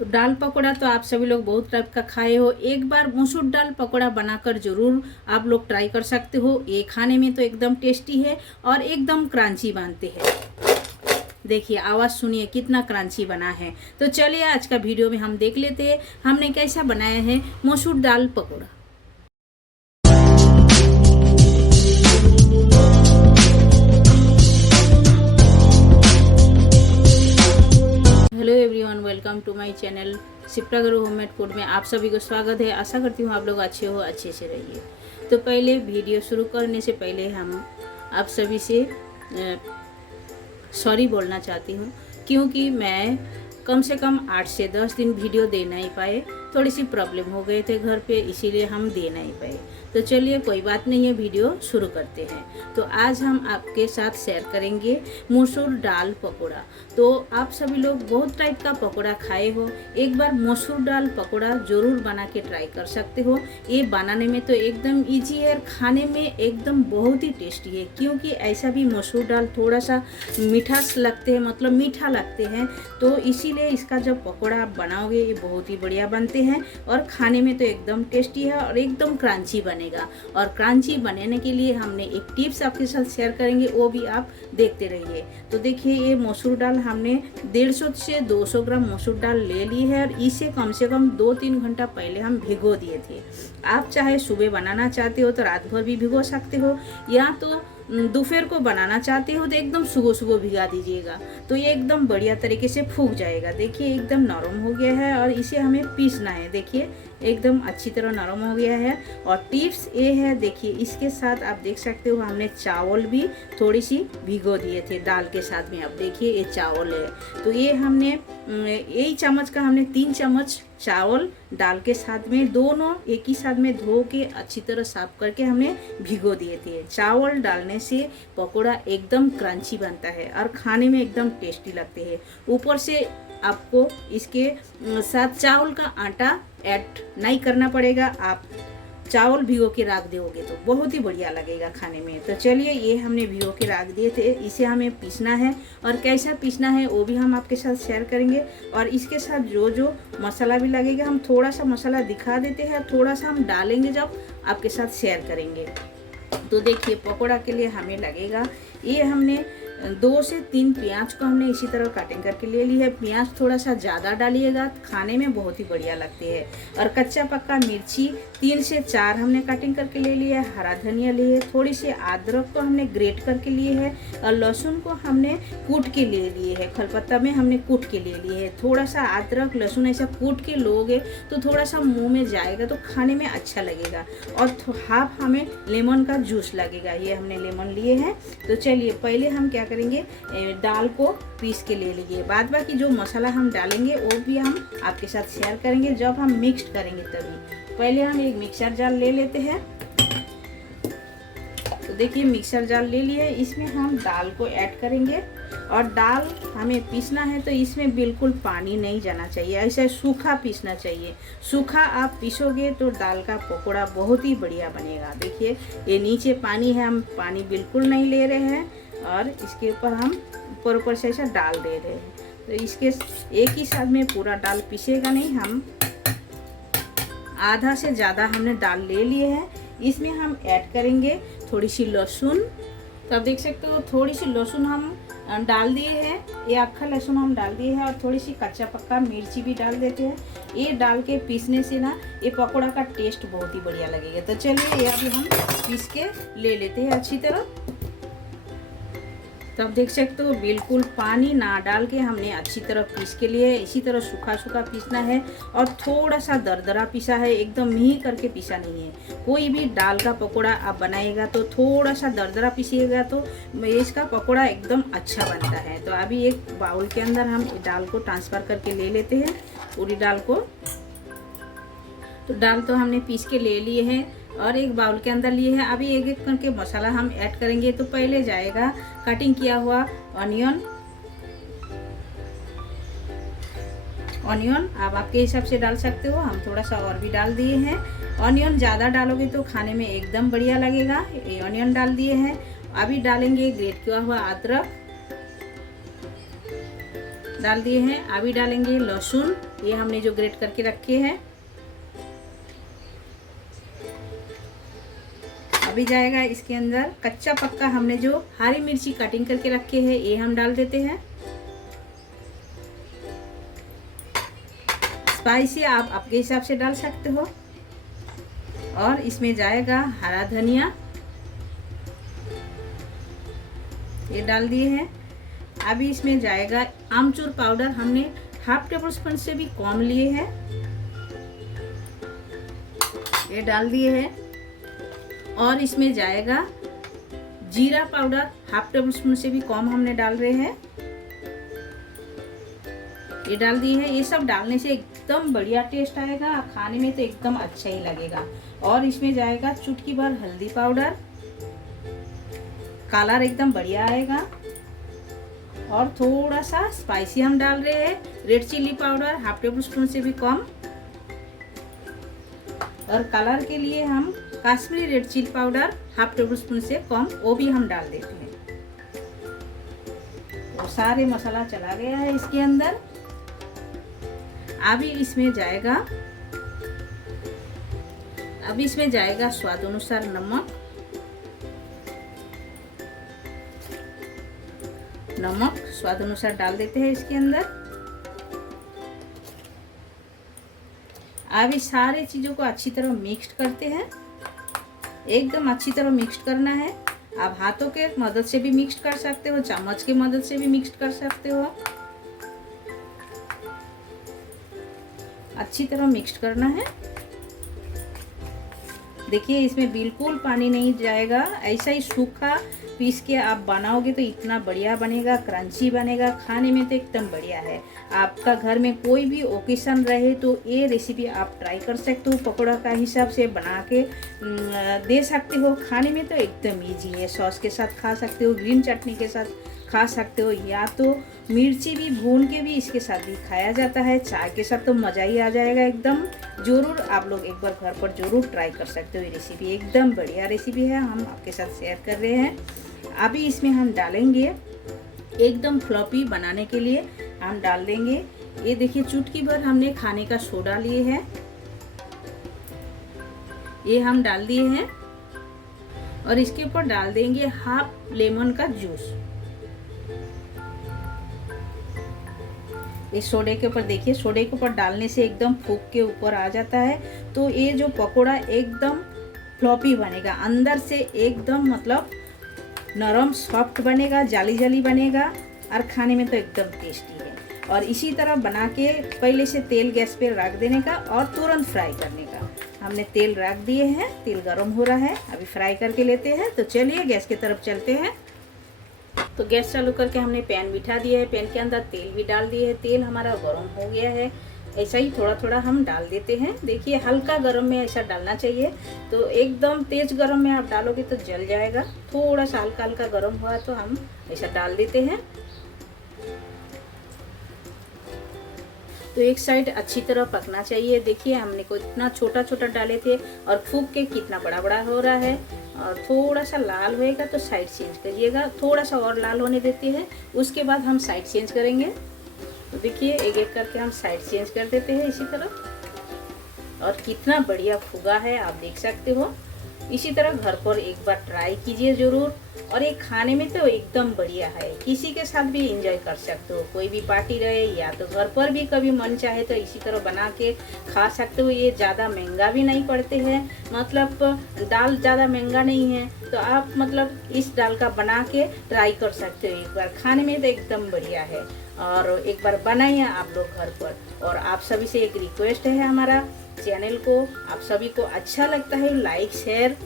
तो दाल पकौड़ा तो आप सभी लोग बहुत टाइप का खाए हो। एक बार मसूर दाल पकौड़ा बनाकर ज़रूर आप लोग ट्राई कर सकते हो। ये खाने में तो एकदम टेस्टी है और एकदम क्रंची बनते हैं। देखिए आवाज़ सुनिए कितना क्रंची बना है। तो चलिए आज का वीडियो में हम देख लेते हैं हमने कैसा बनाया है मसूर दाल पकौड़ा। Hello everyone, welcome to my channel Shipra Guru homemade food में आप सभी को स्वागत है। आशा करती हूँ आप लोग अच्छे हो, अच्छे से रहिए। तो पहले वीडियो शुरू करने से पहले हम आप सभी से सॉरी बोलना चाहती हूँ, क्योंकि मैं कम से कम 8 से 10 दिन वीडियो दे नहीं पाए। थोड़ी सी प्रॉब्लम हो गए थे घर पे, इसीलिए हम दे नहीं पाए। तो चलिए कोई बात नहीं है, वीडियो शुरू करते हैं। तो आज हम आपके साथ शेयर करेंगे मसूर दाल पकौड़ा। तो आप सभी लोग बहुत टाइप का पकौड़ा खाए हो, एक बार मसूर दाल पकौड़ा ज़रूर बना के ट्राई कर सकते हो। ये बनाने में तो एकदम इजी है, खाने में एकदम बहुत ही टेस्टी है। क्योंकि ऐसा भी मसूर दाल थोड़ा सा मिठास लगते हैं, मतलब मीठा लगते हैं, तो इसीलिए इसका जब पकौड़ा आप बनाओगे ये बहुत ही बढ़िया बनते हैं और खाने में तो एकदम टेस्टी है और एकदम क्रंची बनेगा। और क्रंची बनाने के लिए हमने एक टिप्स आपके साथ शेयर करेंगे, वो भी आप देखते रहिए। तो देखिए ये मसूर दाल हमने 150 से 200 ग्राम मसूर दाल ले ली है और इसे कम से कम 2-3 घंटा पहले हम भिगो दिए थे। आप चाहे सुबह बनाना चाहते हो तो रात भर भी भिगो सकते हो, या तो दोपहर को बनाना चाहते हो तो एकदम सुबह सुबह भिगा दीजिएगा, तो ये एकदम बढ़िया तरीके से फूक जाएगा। देखिए एकदम नरम हो गया है और इसे हमें पीसना है। देखिए एकदम अच्छी तरह नरम हो गया है। और टिप्स ये है, देखिए इसके साथ आप देख सकते हो हमने चावल भी थोड़ी सी भिगो दिए थे दाल के साथ में। अब देखिए ये चावल है, तो ये हमने यही चम्मच का हमने 3 चम्मच चावल दाल के साथ में दोनों एक ही साथ में धो के अच्छी तरह साफ करके हमने भिगो दिए थे। चावल डालने से पकौड़ा एकदम क्रंची बनता है और खाने में एकदम टेस्टी लगते हैं। ऊपर से आपको इसके साथ चावल का आटा ऐड नहीं करना पड़ेगा, आप चावल भिगो के रख दोगे तो बहुत ही बढ़िया लगेगा खाने में। तो चलिए ये हमने भिगो के रख दिए थे, इसे हमें पीसना है और कैसा पीसना है वो भी हम आपके साथ शेयर करेंगे। और इसके साथ जो जो मसाला भी लगेगा हम थोड़ा सा मसाला दिखा देते हैं, थोड़ा सा हम डालेंगे जब आपके साथ शेयर करेंगे। तो देखिए पकौड़ा के लिए हमें लगेगा, ये हमने 2 से 3 प्याज को हमने इसी तरह कटिंग करके ले ली है। प्याज थोड़ा सा ज़्यादा डालिएगा, खाने में बहुत ही बढ़िया लगते हैं। और कच्चा पक्का मिर्ची 3 से 4 हमने कटिंग करके ले लिया है। हरा धनिया लिए है, थोड़ी सी अदरक को हमने ग्रेट करके लिए है और लहसुन को हमने कूट के ले लिए है। खलपत्ता में हमने कूट के ले लिए है। थोड़ा सा अदरक लहसुन ऐसा कूट के लोगे तो थोड़ा सा मुँह में जाएगा तो खाने में अच्छा लगेगा। और हाफ हमें लेमन का जूस लगेगा, ये हमने लेमन लिए हैं। तो चलिए पहले हम क्या करेंगे, दाल को पीस के ले लीजिए। बाद बाकी जो मसाला हम डालेंगे वो भी हम आपके साथ शेयर करेंगे जब हम मिक्स करेंगे तभी। पहले हम एक मिक्सर जार ले लेते हैं। तो देखिए मिक्सर जार ले लिए, इसमें हम दाल को ऐड करेंगे। और दाल हमें पीसना है तो इसमें बिल्कुल पानी नहीं जाना चाहिए, ऐसे सूखा पीसना चाहिए। सूखा आप पीसोगे तो दाल का पकौड़ा बहुत ही बढ़िया बनेगा। देखिए ये नीचे पानी है, हम पानी बिल्कुल नहीं ले रहे हैं और इसके ऊपर हम ऊपर से ऐसा डाल दे रहे हैं। तो इसके एक ही साथ में पूरा दाल पीसेगा नहीं, हम आधा से ज़्यादा हमने दाल ले लिए हैं। इसमें हम ऐड करेंगे थोड़ी सी लहसुन। तो आप देख सकते हो थोड़ी सी लहसुन हम डाल दिए हैं, ये अक्खा लहसुन हम डाल दिए हैं। और थोड़ी सी कच्चा पक्का मिर्ची भी डाल देते हैं। ये डाल के पीसने से ना ये पकौड़ा का टेस्ट बहुत ही बढ़िया लगेगा। तो चलिए ये अभी हम पीस के ले लेते हैं अच्छी तरह। तो आप देख सकते हो बिल्कुल पानी ना डाल के हमने अच्छी तरह पीस के लिए, इसी तरह सूखा सूखा पीसना है। और थोड़ा सा दरदरा पीसा है, एकदम मिही करके पीसा नहीं है। कोई भी दाल का पकौड़ा आप बनाएगा तो थोड़ा सा दरदरा पीसिएगा तो इसका पकौड़ा एकदम अच्छा बनता है। तो अभी एक बाउल के अंदर हम दाल को ट्रांसफ़र करके ले लेते हैं, पूरी दाल को। तो दाल तो हमने पीस के ले लिए हैं और एक बाउल के अंदर लिए हैं। अभी एक एक करके मसाला हम ऐड करेंगे। तो पहले जाएगा कटिंग किया हुआ ऑनियन। आप आपके हिसाब से डाल सकते हो, हम थोड़ा सा और भी डाल दिए हैं। ऑनियन ज़्यादा डालोगे तो खाने में एकदम बढ़िया लगेगा। ये ऑनियन डाल दिए हैं। अभी डालेंगे ग्रेट किया हुआ अदरक। डाल दिए हैं। अभी डालेंगे लहसुन, ये हमने जो ग्रेट करके रखे हैं। अभी जाएगा इसके अंदर कच्चा पक्का हमने जो हरी मिर्ची कटिंग करके रखे हैं, ये हम डाल देते हैं। स्पाइसी आप आपके हिसाब से डाल सकते हो। और इसमें जाएगा हरा धनिया, ये डाल दिए हैं। अभी इसमें जाएगा आमचूर पाउडर, हमने हाफ टेबल स्पून से भी कम लिए हैं, ये डाल दिए हैं। और इसमें जाएगा जीरा पाउडर, हाफ टेबल स्पून से भी कम हमने डाल रहे हैं, ये डाल दिए हैं। ये सब डालने से एकदम बढ़िया टेस्ट आएगा, खाने में तो एकदम अच्छा ही लगेगा। और इसमें जाएगा चुटकी भर हल्दी पाउडर, कलर एकदम बढ़िया आएगा। और थोड़ा सा स्पाइसी हम डाल रहे हैं red chilli powder, half table spoon से भी कम। और कलर के लिए हम Kashmiri red chilli powder, half table spoon से कम, वो भी हम डाल देते हैं। तो सारे मसाला चला गया है इसके अंदर। अभी इसमें जाएगा स्वाद अनुसार नमक स्वाद अनुसार डाल देते हैं इसके अंदर। अभी सारे चीजों को अच्छी तरह मिक्स करते हैं, एकदम अच्छी तरह मिक्स करना है। आप हाथों के मदद से भी मिक्स कर सकते हो, चम्मच की मदद से भी मिक्स कर सकते हो। अच्छी तरह मिक्स करना है। देखिए इसमें बिल्कुल पानी नहीं जाएगा, ऐसा ही सूखा पीस के आप बनाओगे तो इतना बढ़िया बनेगा, क्रंची बनेगा, खाने में तो एकदम बढ़िया है। आपका घर में कोई भी ओकेशन रहे तो ये रेसिपी आप ट्राई कर सकते हो, पकौड़ा का हिसाब से बना के दे सकते हो। खाने में तो एकदम इजी है, सॉस के साथ खा सकते हो, ग्रीन चटनी के साथ खा सकते हो, या तो मिर्ची भी भून के भी इसके साथ भी खाया जाता है। चाय के साथ तो मज़ा ही आ जाएगा एकदम। ज़रूर आप लोग एक बार घर पर ज़रूर ट्राई कर सकते हो। ये रेसिपी एकदम बढ़िया रेसिपी है, हम आपके साथ शेयर कर रहे हैं। अभी इसमें हम डालेंगे एकदम फ्लॉपी बनाने के लिए हम डाल देंगे, ये देखिए चुटकी भर हमने खाने का सोडा लिए हैं, ये हम डाल दिए हैं। और इसके ऊपर डाल देंगे हाफ लेमन का जूस। इस सोडे के ऊपर देखिए, सोडे के ऊपर डालने से एकदम फूक के ऊपर आ जाता है, तो ये जो पकोड़ा एकदम फ्लॉपी बनेगा, अंदर से एकदम मतलब नरम सॉफ्ट बनेगा, जाली जाली बनेगा, और खाने में तो एकदम टेस्टी है। और इसी तरह बना के पहले से तेल गैस पे रख देने का और तुरंत फ्राई करने का। हमने तेल रख दिए हैं, तेल गरम हो रहा है, अभी फ्राई करके लेते हैं। तो चलिए गैस की तरफ चलते हैं। तो गैस चालू करके हमने पैन बिठा दिया है, पैन के अंदर तेल भी डाल दिए है, तेल हमारा गरम हो गया है। ऐसा ही थोड़ा थोड़ा हम डाल देते हैं। देखिए हल्का गरम में ऐसा डालना चाहिए, तो एकदम तेज गरम में आप डालोगे तो जल जाएगा। थोड़ा सा हल्का हल्का गरम हुआ तो हम ऐसा डाल देते हैं। तो एक साइड अच्छी तरह पकना चाहिए। देखिए हमने को इतना छोटा छोटा डाले थे और फूक के कितना बड़ा बड़ा हो रहा है। और थोड़ा सा लाल होएगा तो साइड चेंज करिएगा, थोड़ा सा और लाल होने देते हैं, उसके बाद हम साइड चेंज करेंगे। तो देखिए एक एक करके हम साइड चेंज कर देते हैं इसी तरह। और कितना बढ़िया फूगा है आप देख सकते हो। इसी तरह घर पर एक बार ट्राई कीजिए ज़रूर। और ये खाने में तो एकदम बढ़िया है, किसी के साथ भी एंजॉय कर सकते हो, कोई भी पार्टी रहे या तो घर पर भी कभी मन चाहे तो इसी तरह बना के खा सकते हो। ये ज़्यादा महंगा भी नहीं पड़ते हैं, मतलब दाल ज़्यादा महंगा नहीं है, तो आप मतलब इस दाल का बना के ट्राई कर सकते हो एक बार। खाने में तो एकदम बढ़िया है, और एक बार बनाइए आप लोग घर पर। और आप सभी से एक रिक्वेस्ट है, हमारा चैनल को आप सभी को अच्छा लगता है लाइक शेयर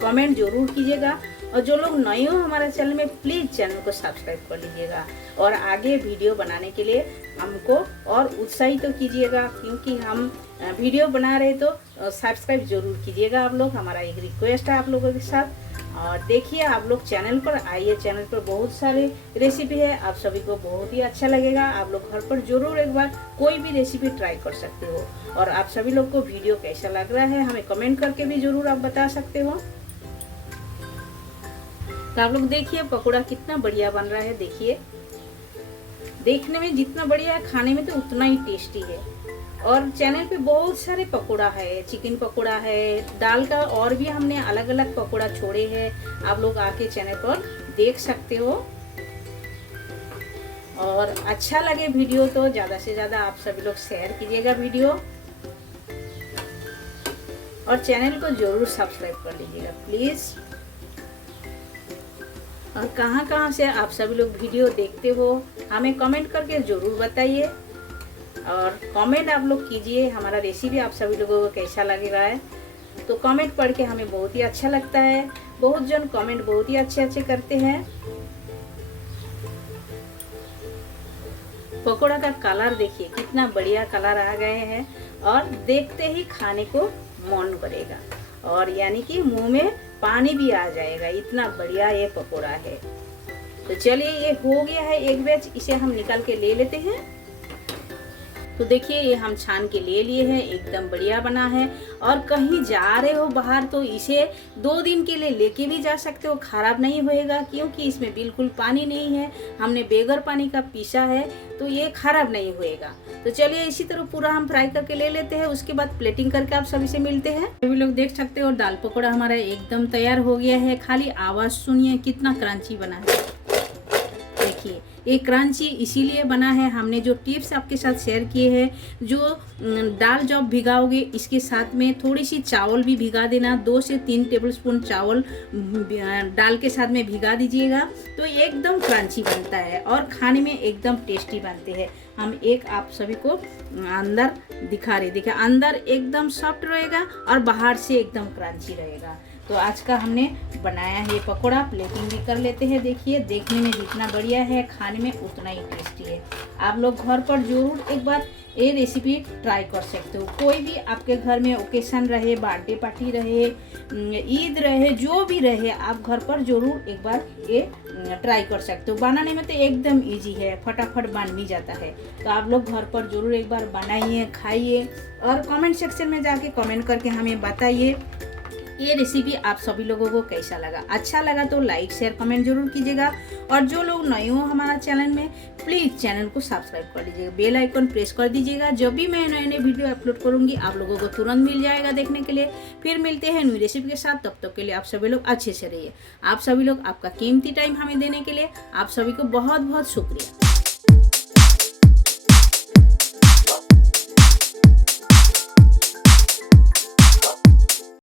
कमेंट जरूर कीजिएगा। और जो लोग नए हो हमारे चैनल में, प्लीज़ चैनल को सब्सक्राइब कर लीजिएगा। और आगे वीडियो बनाने के लिए हमको और उत्साहित तो कीजिएगा, क्योंकि हम वीडियो बना रहे तो सब्सक्राइब जरूर कीजिएगा आप लोग। हमारा एक रिक्वेस्ट है आप लोगों के साथ। और देखिए आप लोग चैनल पर आइए, चैनल पर बहुत सारे रेसिपी है, आप सभी को बहुत ही अच्छा लगेगा। आप लोग घर पर जरूर एक बार कोई भी रेसिपी ट्राई कर सकते हो। और आप सभी लोग को वीडियो कैसा लग रहा है हमें कमेंट करके भी जरूर आप बता सकते हो। तो आप लोग देखिए पकोड़ा कितना बढ़िया बन रहा है। देखिए देखने में जितना बढ़िया है, खाने में तो उतना ही टेस्टी है। और चैनल पे बहुत सारे पकोड़ा है, चिकन पकोड़ा है, दाल का, और भी हमने अलग अलग पकोड़ा छोड़े हैं। आप लोग आके चैनल पर देख सकते हो। और अच्छा लगे वीडियो तो ज़्यादा से ज़्यादा आप सभी लोग शेयर कीजिएगा वीडियो, और चैनल को जरूर सब्सक्राइब कर लीजिएगा प्लीज़। और कहाँ कहाँ से आप सभी लोग वीडियो देखते हो हमें कमेंट करके ज़रूर बताइए। और कमेंट आप लोग कीजिए, हमारा रेसिपी आप सभी लोगों को कैसा लग रहा है। तो कमेंट पढ़ के हमें बहुत ही अच्छा लगता है। बहुत जन कमेंट बहुत ही अच्छे अच्छे करते हैं। पकोड़ा का कलर देखिए कितना बढ़िया कलर आ गए हैं, और देखते ही खाने को मन करेगा, और यानी कि मुंह में पानी भी आ जाएगा, इतना बढ़िया ये पकोड़ा है। तो चलिए ये हो गया है एक बैच, इसे हम निकाल के ले लेते हैं। तो देखिए ये हम छान के ले लिए हैं, एकदम बढ़िया बना है। और कहीं जा रहे हो बाहर तो इसे 2 दिन के लिए लेके भी जा सकते हो, खराब नहीं होएगा, क्योंकि इसमें बिल्कुल पानी नहीं है, हमने बेगर पानी का पीसा है, तो ये खराब नहीं होएगा। तो चलिए इसी तरह पूरा हम फ्राई करके ले लेते हैं, उसके बाद प्लेटिंग करके आप सभी से मिलते हैं। सभी लोग देख सकते हो दाल पकौड़ा हमारा एकदम तैयार हो गया है। खाली आवाज़ सुनिए कितना क्रंची बना है। देखिए ये क्रंची इसीलिए बना है, हमने जो टिप्स आपके साथ शेयर किए हैं। जो दाल जब भिगाओगे इसके साथ में थोड़ी सी चावल भी भिगा देना, 2 से 3 टेबलस्पून चावल दाल के साथ में भिगा दीजिएगा, तो एकदम क्रंची बनता है और खाने में एकदम टेस्टी बनते हैं। हम एक आप सभी को अंदर दिखा रहे, देखिए अंदर एकदम सॉफ्ट रहेगा और बाहर से एकदम क्रंची रहेगा। तो आज का हमने बनाया है ये पकोड़ा, प्लेटिंग भी कर लेते हैं। देखिए देखने में जितना बढ़िया है, खाने में उतना ही टेस्टी है। आप लोग घर पर जरूर एक बार ये रेसिपी ट्राई कर सकते हो। कोई भी आपके घर में ओकेशन रहे, बर्थडे पार्टी रहे, ईद रहे, जो भी रहे, आप घर पर जरूर एक बार ये ट्राई कर सकते हो। बनाने में तो एकदम इजी है, फटाफट बन भी जाता है। तो आप लोग घर पर जरूर एक बार बनाइए, खाइए, और कमेंट सेक्शन में जाके कमेंट करके हमें बताइए ये रेसिपी आप सभी लोगों को कैसा लगा। अच्छा लगा तो लाइक शेयर कमेंट जरूर कीजिएगा, और जो लोग नए हो हमारा चैनल में प्लीज़ चैनल को सब्सक्राइब कर लीजिएगा, बेल आइकन प्रेस कर दीजिएगा। जब भी मैं नए नए वीडियो अपलोड करूंगी आप लोगों को तुरंत मिल जाएगा देखने के लिए। फिर मिलते हैं नई रेसिपी के साथ, तब तक के लिए आप सभी लोग अच्छे से रहिए। आप सभी लोग आपका कीमती टाइम हमें देने के लिए आप सभी को बहुत बहुत शुक्रिया।